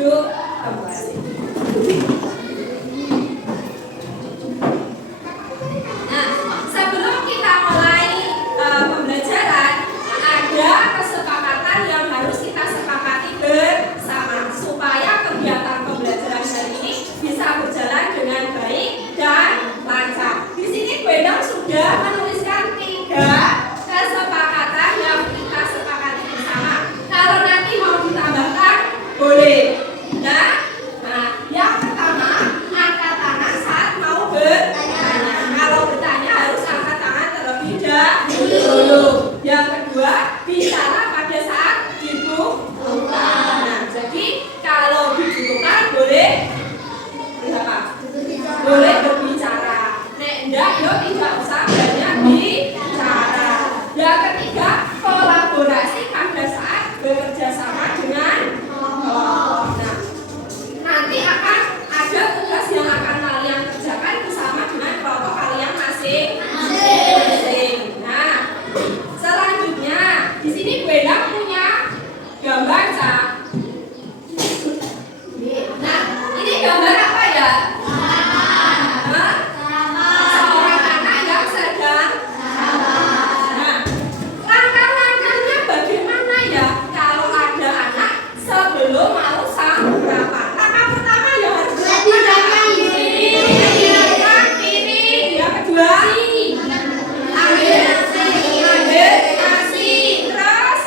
duduk kembali. Nah, sebelum kita mulai pembelajaran, ada kesepakatan yang harus kita sepakati bersama supaya kegiatan pembelajaran hari ini bisa berjalan dengan baik dan lancar. Di sini Bu Endang sudah menuliskan 3 kesepakatan yang kita sepakati bersama. Kalau nanti mau ditambahkan, boleh. Nah, yang pertama, angkat tangan saat mau bertanya. Kalau bertanya harus angkat tangan terlebih dahulu. Yang kedua, bicara pada saat dibutuhkan. Nah, jadi kalau dibutuhkan boleh apa? Boleh berbicara. Nek enggak, yo tidak usah banyak bicara. Yang ketiga, kolaborasi pada saat bekerja sama dengan kelompok. Nah, nanti akan ada tugas yang akan kalian kerjakan bersama dengan kelompok kalian masing-masing. Nah, selanjutnya di sini Bu Endang punya gambar, Cak. Nah, ini gambar apa ya? Seorang anak yang sedang nah, langkah-langkahnya bagaimana ya kalau ada anak sebelum mau sarapan? Langkah pertama ya harus dilakukan kiri. Yang kedua ambil nasi. Terus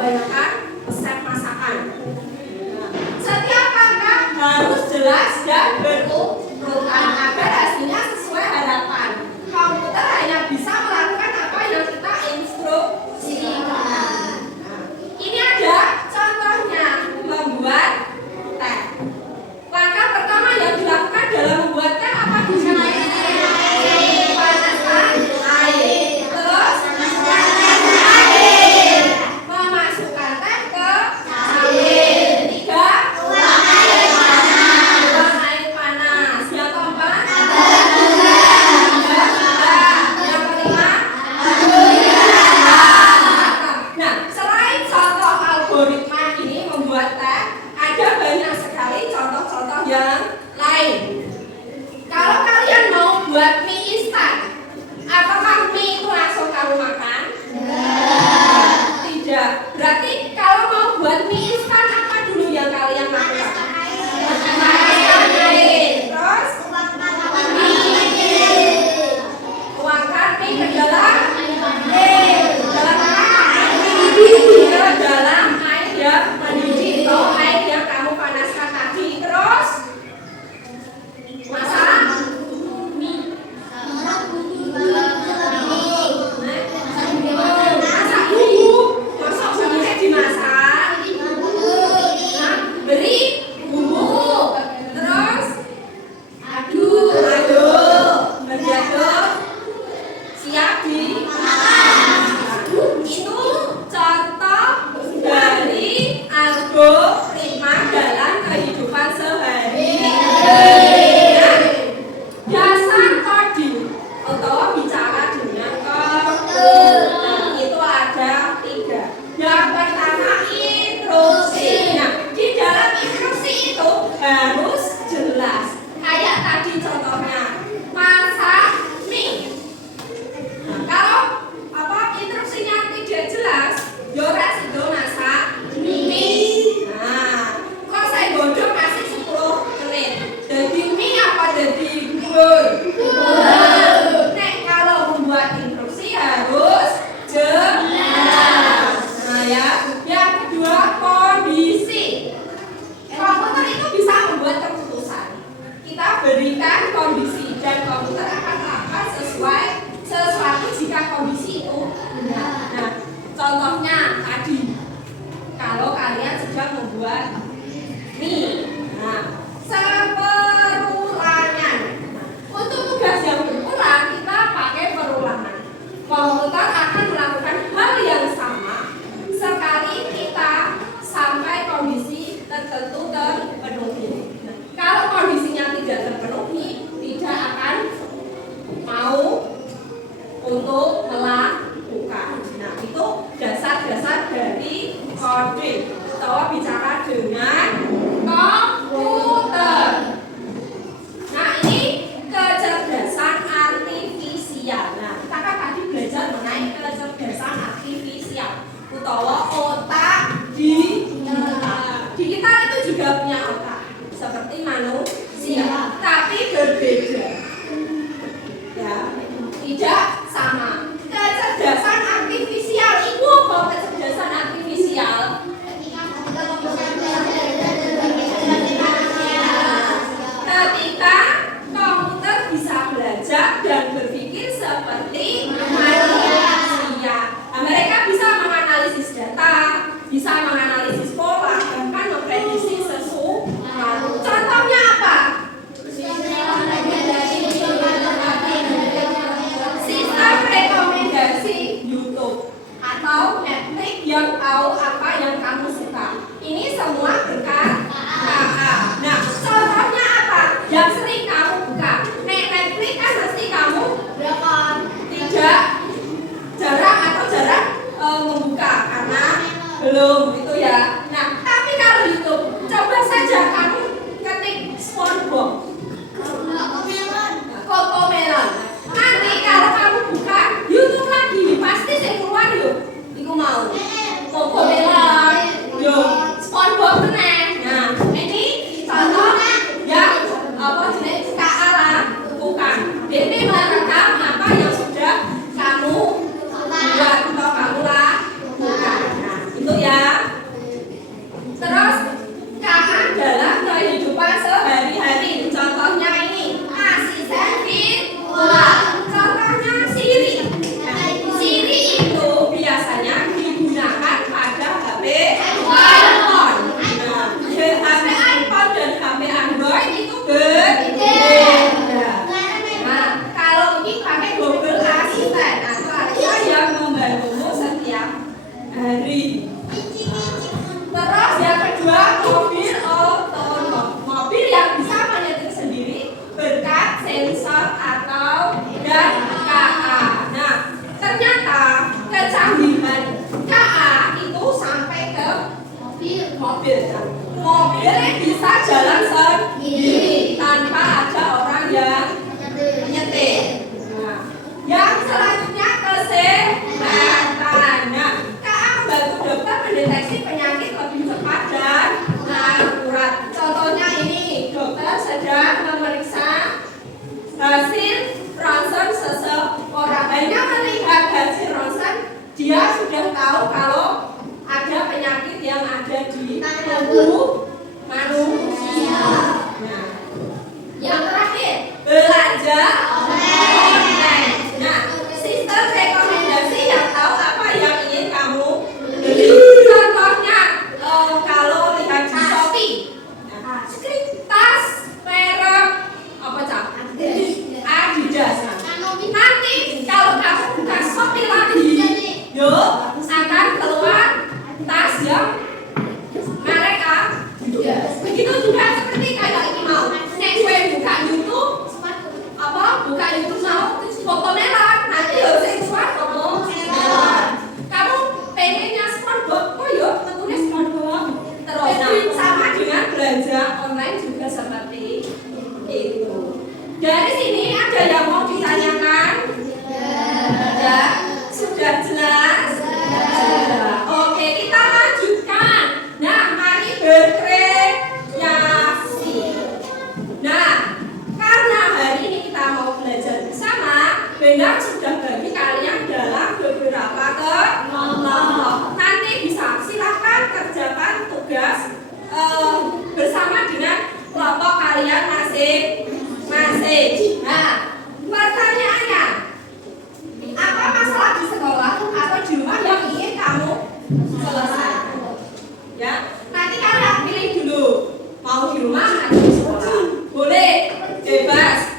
membayangkan resep masakan. Setiap langkah harus jelas dan berurutan agar hasilnya sesuai harapan. Komputer hanya bisa melakukan apa yang kita instruksikan. Ini ada contohnya membuat teh. Langkah pertama yang dilakukan dalam membuat teh apa dulu? Panaskan air. Terus memasukkan teh ke air. Tiga, tuang air panas. Yang keempat, yang kelima, nah, selain contoh algoritma ini membuat teh, ada banyak sekali contoh-contoh yang lain. Kalau kalian mau buat mie instan, apakah mie itu langsung kamu makan? Tidak. Berarti kalau mau buat mie instan, apa dulu yang kalian lakukan? Panaskan air. Terus tuangkan mie ke dalam air. Dalam air yang mendidih atau air yang kamu panaskan tadi. Terus masak masak bumbu. Masuk bumbunya dimasak. Nah, beri bumbu. Terus aduk menjadi siap dimakan. Itu contoh dari algoritma dalam kehidupan sehari-hari. Dasar coding atau bicara dengan komputer itu ada 3. Yang pertama instruksi. Nah, di dalam instruksi itu harus jelas. Kayak tadi contohnya masak mie. Nah, kalau instruksinya tidak jelas, Yoras itu masak mie. Nah, kok saya bodoh kasih 10 menit. Jadi mie apa jadi bubur? Nek kalau membuat instruksi harus jelas. Nah ya, yang kedua kondisi. Komputer itu bisa membuat keputusan. Kita berikan kondisi dan komputer akan melakukan sesuatu jika kondisi itu benar. Nah, contohnya tadi kalau kalian sedang membuat mie. Nah, seperulangan. Untuk tugas yang berulang kita pakai perulangan. Komputer akan melakukan hal yang sama sekali kita sampai kondisi tertentu terpenuhi. Nah, kalau kondisinya tidak terpenuhi, tidak akan mau untuk melakukan. Nah, itu dasar-dasar dari coding atau bicara dengan komputer. Nah, ini kecerdasan artifisial. Nah, kita kan tadi belajar mengenai kecerdasan artifisial utawa otak digital itu juga punya otak seperti manusia, tapi berbeda. Ya, tidak sama. Kecerdasan artifisial itu apa? Kecerdasan artifisial ketika komputer bisa belajar dan berpikir seperti manusia. Nah, mereka bisa menganalisis data, bisa menganalisis pola, bahkan memprediksi sesuatu. Contohnya apa? Sistem rekomendasi YouTube atau Netflix yang tahu apa yang kamu suka. Ini semua berkat KA. Nah, contohnya apa? Yang sering kamu buka. Netflix kan pasti kamu tidak jarang membuka karena belum gitu ya. Nah, tapi kalau YouTube, coba saja kamu ketik SpongeBob, Cocomelon. Nanti kalau kamu buka YouTube lagi, pasti saya keluar yuk. Iku mau Cocomelon, yuk SpongeBob tenang. Nah, ini contoh yang apa jenis KA lakukan. DP merekam apa yang sudah kamu buat atau kamu lakukan. Nah, itu ya. Terus yang kedua, mobil otonom. Mobil yang bisa menyetir sendiri berkat sensor atau dan KA. Nah, ternyata kecanggihan KA itu sampai ke mobil. Mobilnya bisa jalan sendiri tanpa ada orang yang menyetir. Nah, yang selanjutnya kesehatan. Nah, KA membantu dokter mendeteksi penyakit lebih cepat dan akurat. Contohnya ini, dokter sedang memeriksa hasil ronsen seseorang. Hanya melihat hasil ronsen, dia sudah tahu kalau ada penyakit yang ada di tubuh manusia. Nah, yang terakhir, belanja online. Nah, sistem rekomendasi yang tahu apa yang ingin kamu beli. Contohnya, kalau lihat di Shopee, tas merek apa cak? Adidas. Nanti kalau kamu buka Shopee lagi, yuk akan keluar tas yang merek Adidas. Begitu juga seperti kayak ini mau. Nek gue buka YouTube, buka YouTube mau foto merah, nanti harus ekspor foto merah. Kamu pengennya SpongeBob, kok yuk tentunya SpongeBob. Terus sama dengan belanja online juga seperti itu. Dari sini ada yang mau ditanyakan? Ya, sudah jelas? Sudah. Oke, kita lanjutkan. Nah, mari berkreasi. Nah, karena hari ini kita mau belajar bersama, Bendang sudah bagi kalian dalam beberapa kelompok. Nanti bisa silakan kerjakan tugas bersama dengan kelompok kalian masing-masing. Nah, pertanyaannya, apa masalah di sekolah atau di rumah yang ingin kamu selesaikan? Ya, nanti kalian pilih dulu, mau di rumah atau di sekolah. Boleh, bebas.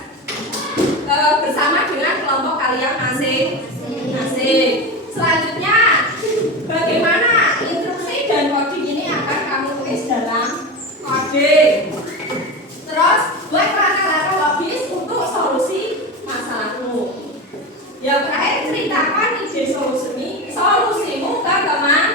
Bersama dengan kelompok kalian masing-masing. Selanjutnya, bagaimana instruksi dan coding ini akan kamu tulis dalam coding. Terus, buat langkah-langkah logis untuk solusi masalahmu. Yang terakhir, ceritakan ide solusimu ke teman-teman.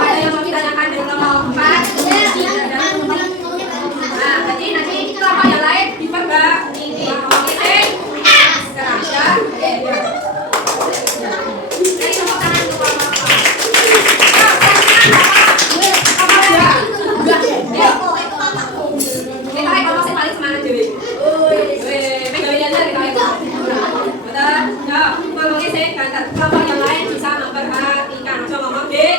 ada yang mau ditanyakan dari nomor 4? Nah, jadi nanti kelompok yang lain diperbak. Ini kelompok ini sekarang ya. Dari tepuk tangan untuk kelompok 4. Kita kelompok yang paling semangat dewe. Pegawaian dari kalian. Betul? Ya, ngomongnya saya kantor. Kelompok yang lain bisa memperhatikan. Coba ngomong, Dek.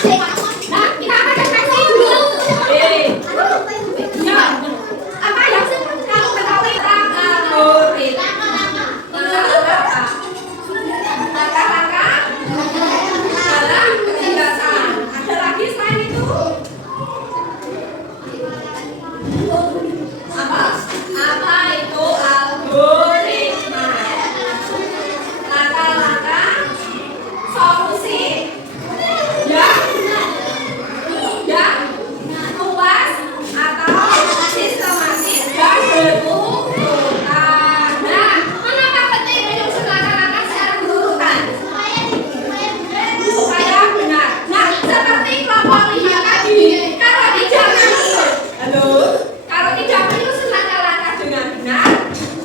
Nah, kita akan refleksi dulu. Ya, apa yang kamu ketahui tentang algorit? Langkah-langkah dalam kecerdasan. Ada lagi selain itu? Apa itu algoritma? Langkah-langkah solusi yang luas atau sistematis dan berurutan. Nah, mengapa penting menyusun langkah-langkah secara berurutan? Supaya benar. Nah, seperti kelompok 5 tadi, kalau tidak menyusun, kalau tidak menyusun langkah-langkah dengan benar,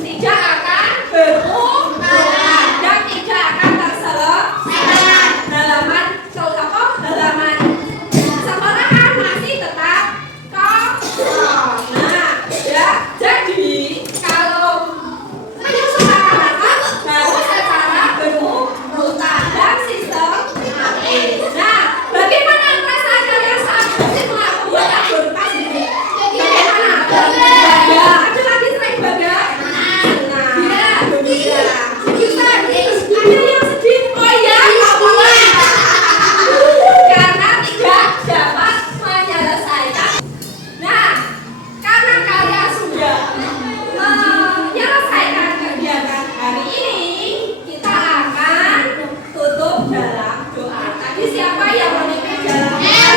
tidak akan berurutan dan tidak akan terselesaikan. Halaman sekolahan masih tetap kosong. Nah, ya, jadi kalau menyusun langkah-langkah harus secara berurutan dan sistematis. Nah, bagaimana perasaan kalian saat membuat algoritma sendiri? Bagaimana? Ya, ada lagi selain bagas? Nah, ya, bisa. Ada yang sedih? Oh iya, nggak boleh. Karena tidak dapat menyelesaikan. Nah, karena kalian sudah menyelesaikan kegiatan hari ini, kita akan tutup dalam doa. Tadi siapa yang memimpin dalam doa?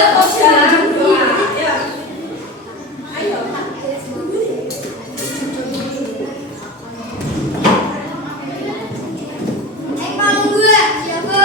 Tutup dalam doa. Ayo. Siapa?